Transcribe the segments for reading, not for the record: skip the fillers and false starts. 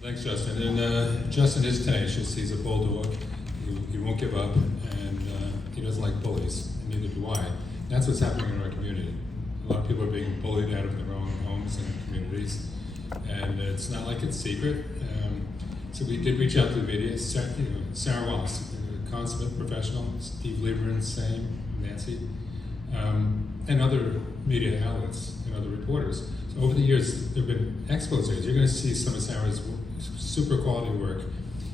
Thanks, Justin. And Justin is tenacious. He's a bulldog. He won't give up, and he doesn't like bullies, and neither do I. That's what's happening in our community. A lot of people are being bullied out of their own homes and communities, and it's not like it's secret. So we did reach out to the media. Sarah Wallace, a consummate professional, Steve Lieberman, same, Nancy, and other media outlets and other reporters. So over the years, there have been exposés. You're going to see some of Sarah's super quality work.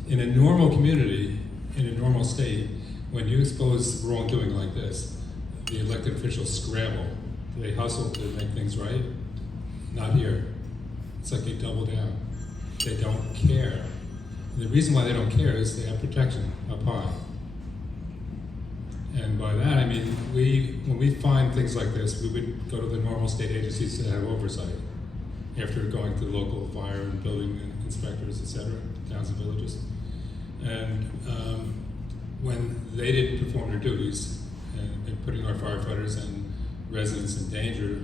In a normal community, in a normal state, when you expose wrongdoing like this, the elected officials scramble. They hustle to make things right. Not here. It's like they double down. They don't care. And the reason why they don't care is they have protection up high. And by that, I mean, when we find things like this, we would go to the normal state agencies that have oversight after going to local fire and building inspectors, et cetera, towns and villages. And when they didn't perform their duties in putting our firefighters and residents in danger,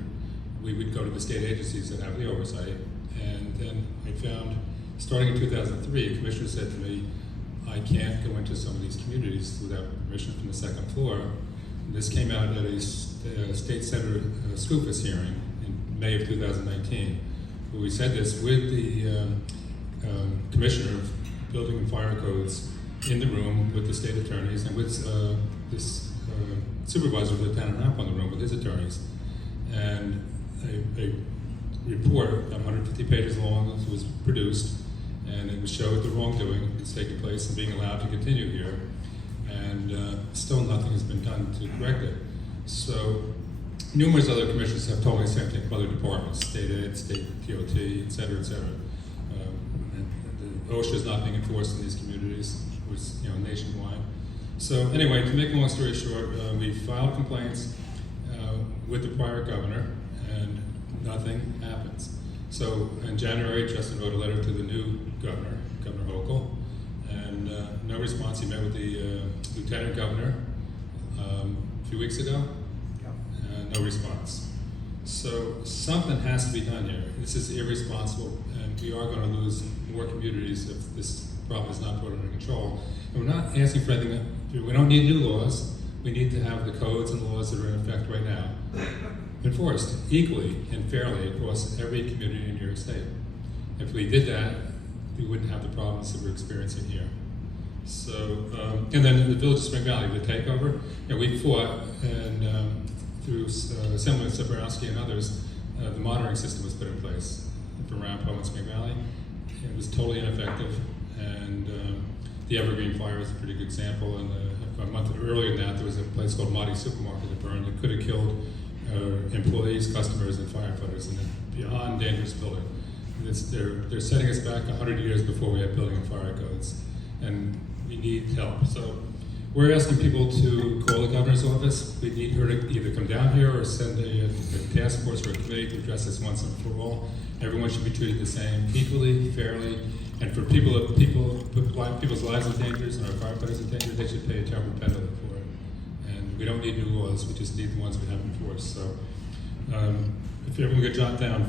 we would go to the state agencies that have the oversight. And then I found, starting in 2003, a commissioner said to me, I can't go into some of these communities without permission from the second floor. This came out at a state senator Skoufis hearing in May of 2019, where we said this with the commissioner of building and fire codes in the room with the state attorneys and with this supervisor of the town and half on the room with his attorneys. And a report, 150 pages long, was produced, and it showed the wrongdoing that's taking place and being allowed to continue here. And still nothing has been done to correct it. So numerous other commissioners have told me the same thing from other departments, state ed, state DOT, et cetera, et cetera. And the OSHA is not being enforced in these communities, which is nationwide. So anyway, to make a long story short, we filed complaints with the prior governor, and nothing happens. So in January, Justin wrote a letter to the new governor, Governor Hochul, and no response. He met with the lieutenant governor a few weeks ago, no response. So something has to be done here. This is irresponsible, and we are going to lose more communities if this problem is not put under control. And we're not asking for anything. We don't need new laws. We need to have the codes and laws that are in effect right now enforced equally and fairly across every community in New York State. If we did that, we wouldn't have the problems that we're experiencing here. So, and then in the village of Spring Valley, the takeover, we fought, and through Assemblyman 𝗪𝗏𝗪𝗏𝗏 and others, the monitoring system was put in place for 𝗪𝗏𝗪𝗏𝗏 and Spring Valley. It was totally ineffective, and the Evergreen fire is a pretty good example. And a month earlier than that, there was a place called 𝗏𝗏𝗏𝗏 supermarket that burned. It could have killed employees, customers, and firefighters in a beyond dangerous building. They're setting us back 100 years before we have building and fire codes, and we need help. So we're asking people to call the governor's office. We need her to either come down here or send a task force or a committee to address this once and for all. Everyone should be treated the same, equally, fairly, and for people put people's lives in danger and our firefighters in danger, they should pay a 𝗕𝗂𝗏𝗏𝗏 for it. And we don't need new laws, we just need the ones we have enforced. So if everyone could jot down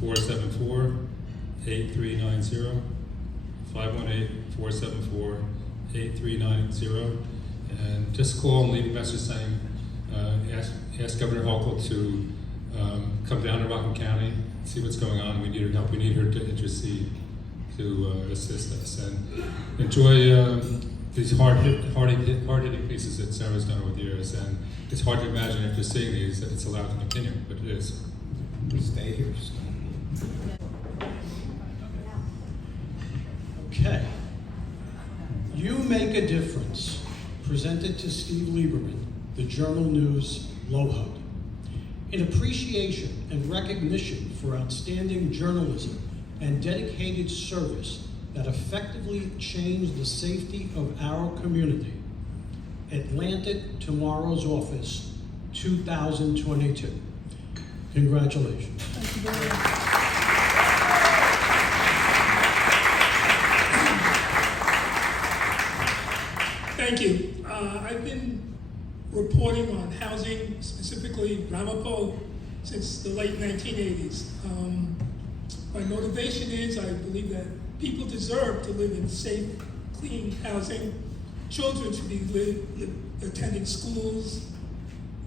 518-474-8390, 518-474-8390, and just call and leave a message saying, ask Governor Hochul to come down to Rockland County, see what's going on. We need her help. We need her to intercede, to assist us, and enjoy these hard-hitting pieces that Sarah's done over the years. And it's hard to imagine after seeing these that it's allowed to continue, but it is. Stay here. Okay. You Make a Difference, presented to Steve Lieberman, the Journal News LoHub. In appreciation and recognition for outstanding journalism and dedicated service that effectively changed the safety of our community, Atlantic Tomorrow's Office, 2022. Congratulations. Thank you very much. Thank you. I've been reporting on housing, specifically 𝗪𝗏𝗏𝗏𝗏, since the late 1980s. My motivation is I believe that people deserve to live in safe, clean housing. Children should be attending schools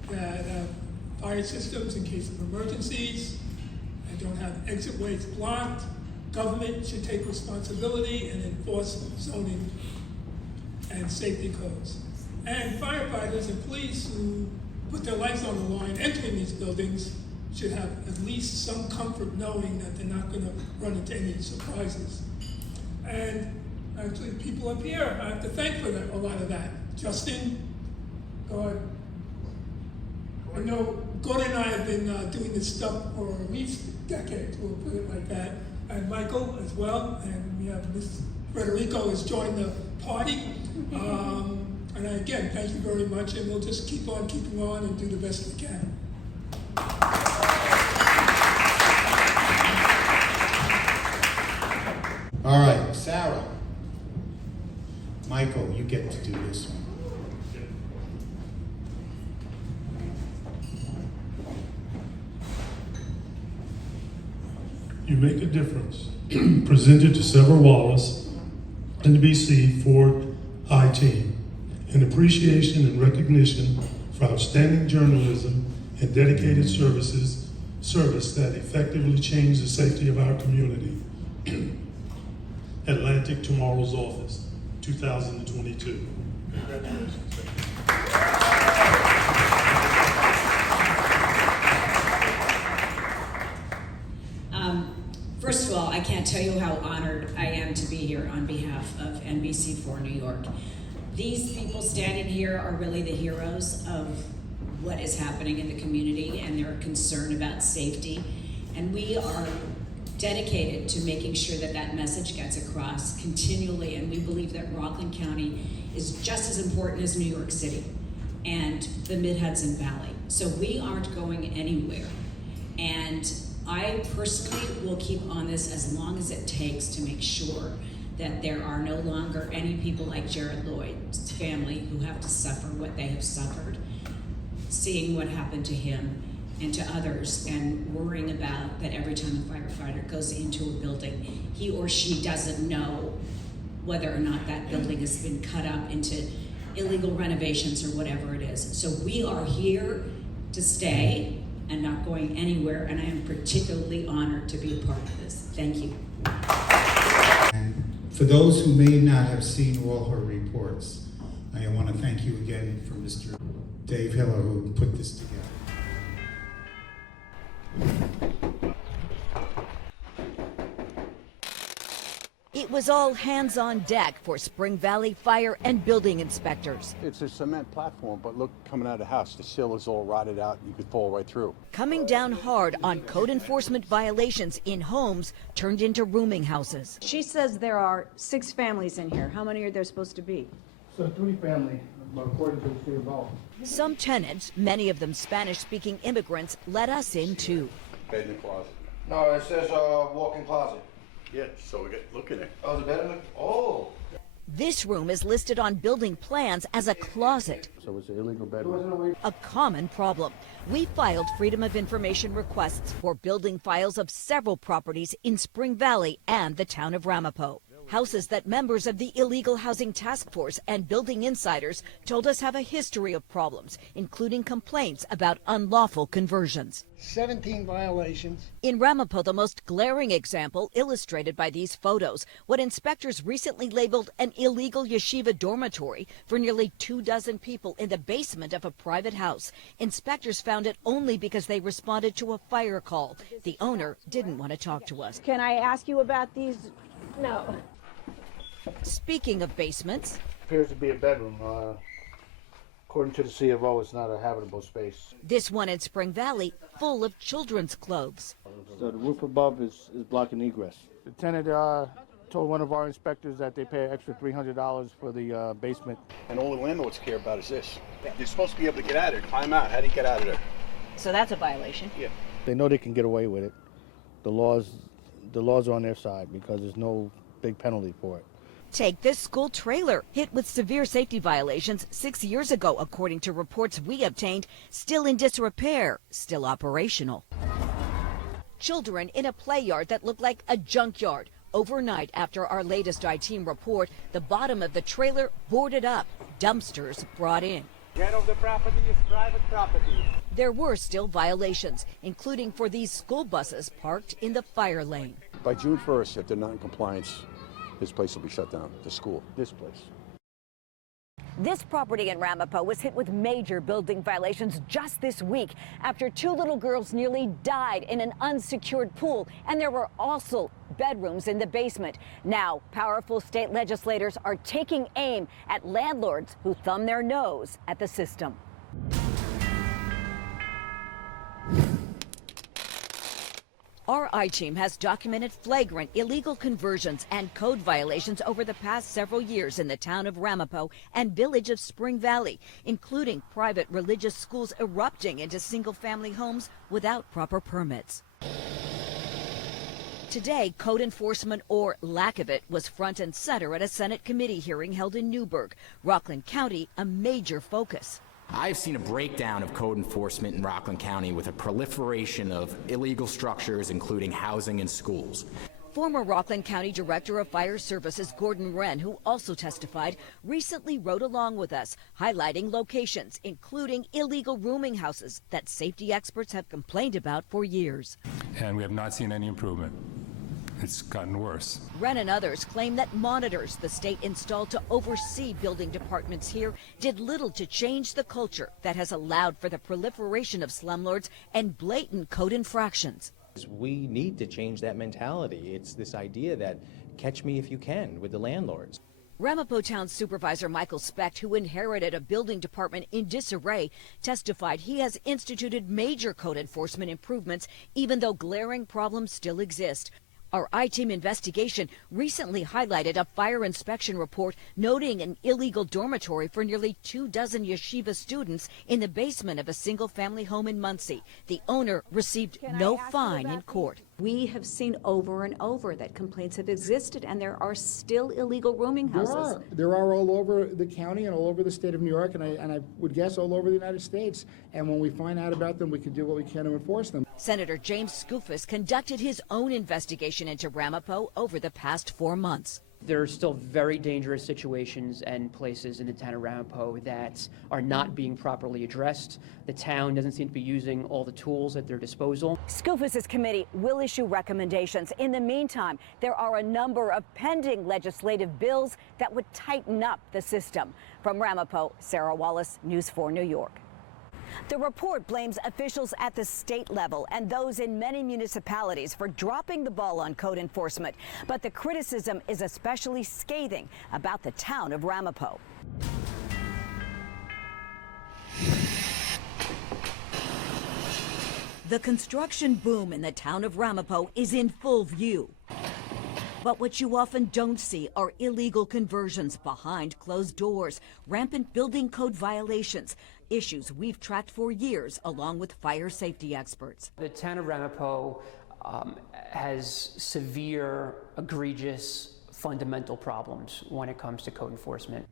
that have fire systems in case of emergencies and don't have exit ways blocked. Government should take responsibility and enforce zoning and safety codes. And firefighters and police who put their lives on the line entering these buildings should have at least some comfort knowing that they're not going to run into any surprises. And actually, people up here, I have to thank for that, a lot of that. Justin, go ahead. I know Gordon and I have been doing this stuff for at least decades, we'll put it like that. And Michael as well, and we have Ms. 𝗏𝗏𝗏𝗏 has joined the party. And again, thank you very much, and we'll just keep on keeping on and do the best we can. All right, Sarah. Michael, you get to do this one. You make a difference. Presented to Sarah Wallace and the 𝗏𝗶𝗀𝗏𝗏 Ford I team in appreciation and recognition for outstanding journalism and dedicated service that effectively changed the safety of our community. Atlantic Tomorrow's Office, 2022. Congratulations. First of all, I can't tell you how honored I am to be here on behalf of NBC 4 New York. These people standing here are really the heroes of what is happening in the community, and they're concerned about safety. And we are dedicated to making sure that that message gets across continually, and we believe that Rockland County is just as important as New York City and the Mid-Hudson Valley. So we aren't going anywhere. And I personally will keep on this as long as it takes to make sure that there are no longer any people like Jared Lloyd's family who have to suffer what they have suffered, seeing what happened to him and to others, and worrying about that every time a firefighter goes into a building, he or she doesn't know whether or not that building has been cut up into illegal renovations or whatever it is. So we are here to stay and not going anywhere, and I am particularly honored to be a part of this. Thank you. And for those who may not have seen all her reports, I want to thank you again for Mr. Dave Hiller, who put this together. It was all hands on deck for Spring Valley fire and building inspectors. It's a cement platform, but look, coming out of the house, the sill is all rotted out. You could fall right through. Coming down hard on code enforcement violations in homes turned into rooming houses. She says there are 6 families in here. How many are there supposed to be? So 3 family, according to the city hall. Some tenants, many of them Spanish-speaking immigrants, let us in too. Bed in the closet. No, it says walk-in closet. Yeah, so we get look in it. Oh, the bed in the... Oh. This room is listed on building plans as a closet. So it's an illegal bedroom. A common problem. We filed Freedom of Information requests for building files of several properties in Spring Valley and the town of 𝗏𝗏𝗏𝗏. Houses that members of the Illegal Housing Task Force and building insiders told us have a history of problems, including complaints about unlawful conversions. 17 violations. In 𝗏𝗏𝗏𝗏, the most glaring example illustrated by these photos, what inspectors recently labeled an illegal yeshiva dormitory for nearly 24 people in the basement of a private house. Inspectors found it only because they responded to a fire call. The owner didn't want to talk to us. Can I ask you about these? No. Speaking of basements, Appears to be a bedroom. According to the CFO, it's not a habitable space. this one in Spring Valley full of children's clothes. So the roof above is blocking egress. The tenant told one of our inspectors that they pay an extra $300 for the basement. And all the landlords care about is this. You're supposed to be able to get out of there, climb out. How do you get out of there? So that's a violation. Yeah. They know they can get away with it. The laws are on their side because there's no big penalty for it. Take this school trailer, hit with severe safety violations 6 years ago, according to reports we obtained, still in disrepair, still operational. Children in a play yard that looked like a junkyard. Overnight, after our latest I-Team report, the bottom of the trailer boarded up, dumpsters brought in. Get off the property is private property. There were still violations, including for these school buses parked in the fire lane. By June 1st, if they're not in compliance, this place will be shut down, the school, this place. This property in Ramapo was hit with major building violations just this week after 2 little girls nearly died in an unsecured pool, and there were also bedrooms in the basement. Now, powerful state legislators are taking aim at landlords who thumb their nose at the system. Our I-Team has documented flagrant illegal conversions and code violations over the past several years in the town of Ramapo and village of Spring Valley, including private religious schools erupting into single-family homes without proper permits. Today, code enforcement, or lack of it, was front and center at a Senate committee hearing held in Newburgh, Rockland County, a major focus. I've seen a breakdown of code enforcement in Rockland County with a proliferation of illegal structures, including housing and schools. Former Rockland County Director of Fire Services Gordon Wren, who also testified, recently rode along with us, highlighting locations, including illegal rooming houses that safety experts have complained about for years. And we have not seen any improvement. It's gotten worse. Wren and others claim that monitors the state installed to oversee building departments here did little to change the culture that has allowed for the proliferation of slumlords and blatant code infractions. We need to change that mentality. It's this idea that catch me if you can with the landlords. Ramapo Town Supervisor Michael Specht, who inherited a building department in disarray, testified he has instituted major code enforcement improvements, even though glaring problems still exist. Our I-Team investigation recently highlighted a fire inspection report noting an illegal dormitory for nearly 24 yeshiva students in the basement of a single-family home in Muncie. The owner received no fine in court. We have seen over and over that complaints have existed, and there are still illegal rooming houses. There are all over the county and all over the state of New York, and I would guess all over the United States. And when we find out about them, we can do what we can to enforce them. Senator James Skoufis conducted his own investigation into Ramapo over the past 4 months. There are still very dangerous situations and places in the town of Ramapo that are not being properly addressed. The town doesn't seem to be using all the tools at their disposal. Skoufis' committee will issue recommendations. In the meantime, there are a number of pending legislative bills that would tighten up the system. From Ramapo, Sarah Wallace, News 4 New York. The report blames officials at the state level and those in many municipalities for dropping the ball on code enforcement. But the criticism is especially scathing about the town of Ramapo. The construction boom in the town of Ramapo is in full view. But what you often don't see are illegal conversions behind closed doors, rampant building code violations, issues we've tracked for years along with fire safety experts. The town of Ramapo has severe, egregious, fundamental problems when it comes to code enforcement.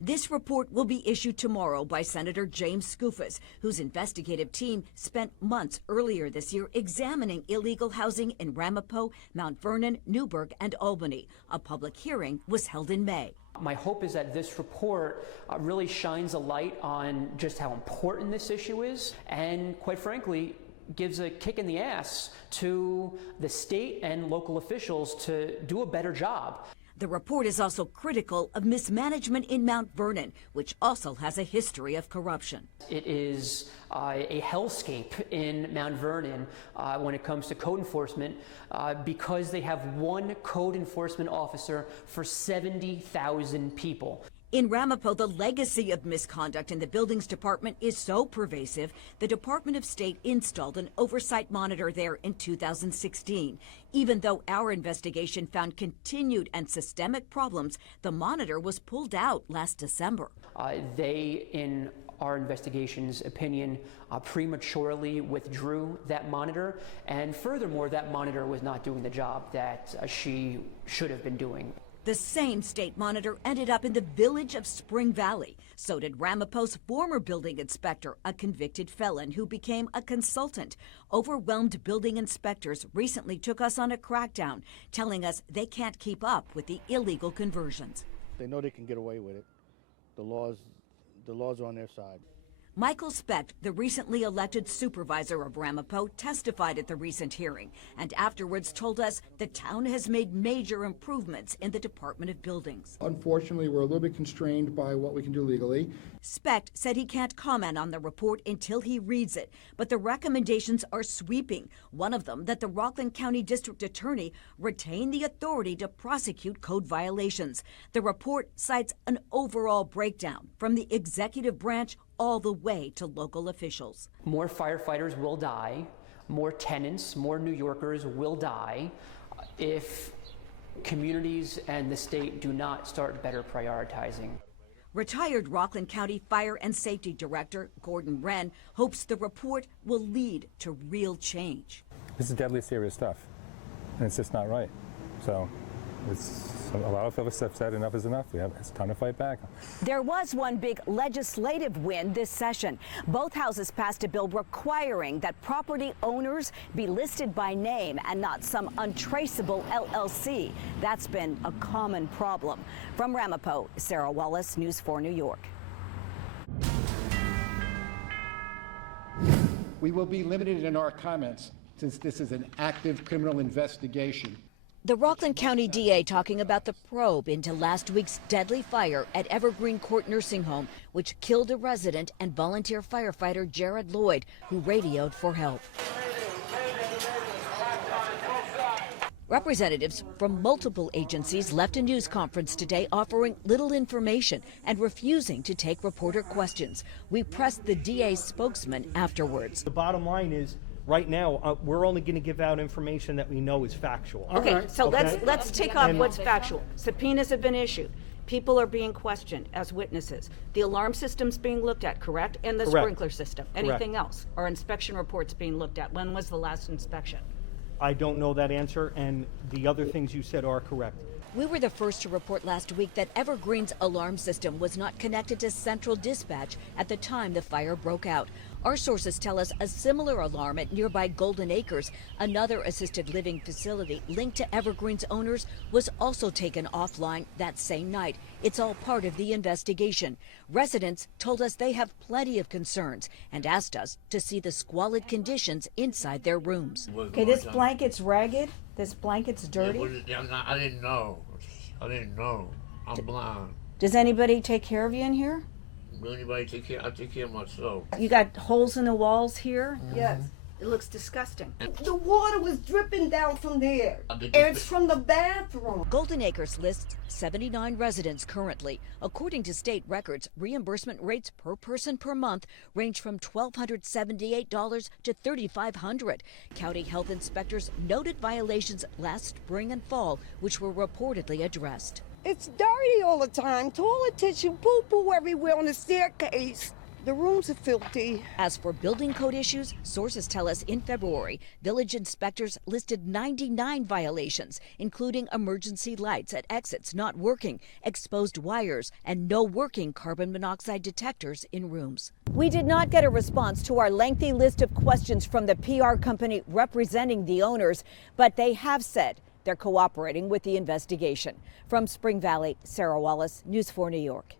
This report will be issued tomorrow by Senator James Skoufis, whose investigative team spent months earlier this year examining illegal housing in Ramapo, Mount Vernon, Newburgh, and Albany. A public hearing was held in May. My hope is that this report really shines a light on just how important this issue is and, quite frankly, gives a kick in the ass to the state and local officials to do a better job. The report is also critical of mismanagement in Mount Vernon, which also has a history of corruption. It is a hellscape in Mount Vernon when it comes to code enforcement because they have one code enforcement officer for 70,000 people. In Ramapo, the legacy of misconduct in the buildings department is so pervasive, the Department of State installed an oversight monitor there in 2016. Even though our investigation found continued and systemic problems, the monitor was pulled out last December. They, in our investigation's opinion, prematurely withdrew that monitor, and furthermore, that monitor was not doing the job that she should have been doing. The same state monitor ended up in the village of Spring Valley. So did 𝗏𝗏𝗃's former building inspector, a convicted felon who became a consultant. Overwhelmed building inspectors recently took us on a crackdown, telling us they can't keep up with the illegal conversions. They know they can get away with it. The laws are on their side. Michael Specht, the recently elected supervisor of 𝗏𝗏𝗃, testified at the recent hearing and afterwards told us the town has made major improvements in the Department of Buildings. Unfortunately, we're a little bit constrained by what we can do legally. Specht said he can't comment on the report until he reads it, but the recommendations are sweeping. One of them that the Rockland County District Attorney retain the authority to prosecute code violations. The report cites an overall breakdown from the executive branch all the way to local officials. More firefighters will die, more tenants, more New Yorkers will die if communities and the state do not start better prioritizing. Retired Rockland County Fire and Safety Director Gordon Wren hopes the report will lead to real change. This is deadly serious stuff, and it's just not right. So a lot of us have said enough is enough. It's time to fight back. There was one big legislative win this session. Both houses passed a bill requiring that property owners be listed by name and not some untraceable LLC. That's been a common problem. From 𝗏𝗏𝗃, Sarah Wallace, News 4 New York. We will be limited in our comments since this is an active criminal investigation. The Rockland County DA talking about the probe into last week's deadly fire at Evergreen Court Nursing Home, which killed a resident and volunteer firefighter Jared Lloyd, who radioed for help. Representatives from multiple agencies left a news conference today offering little information and refusing to take reporter questions. We pressed the DA's spokesman afterwards. The bottom line is, right now, we're only going to give out information that we know is factual. Okay, so let's take off what's factual. Subpoenas have been issued. People are being questioned as witnesses. The alarm system's being looked at, correct? And the sprinkler system. Anything else? Are inspection reports being looked at? When was the last inspection? I don't know that answer, and the other things you said are correct. We were the first to report last week that Evergreen's alarm system was not connected to central dispatch at the time the fire broke out. Our sources tell us a similar alarm at nearby Golden Acres, another assisted living facility linked to Evergreen's owners, was also taken offline that same night. It's all part of the investigation. Residents told us they have plenty of concerns and asked us to see the squalid conditions inside their rooms. Okay, this blanket's ragged. This blanket's dirty. I didn't know. I'm blind. Does anybody take care of you in here? Anybody take care? I take care of myself. You got holes in the walls here? Yes. It looks disgusting. The water was dripping down from there. It's from the bathroom. Golden Acres lists 79 residents currently. According to state records, reimbursement rates per person per month range from $1,278 to $3,500. County health inspectors noted violations last spring and fall, which were reportedly addressed. It's dirty all the time. Toilet tissue, poo-poo everywhere on the staircase. The rooms are filthy. As for building code issues, sources tell us in February, village inspectors listed 99 violations, including emergency lights at exits not working, exposed wires, and no working carbon monoxide detectors in rooms. We did not get a response to our lengthy list of questions from the PR company representing the owners, but they have said they're cooperating with the investigation. From Spring Valley, Sarah Wallace, News 4 New York.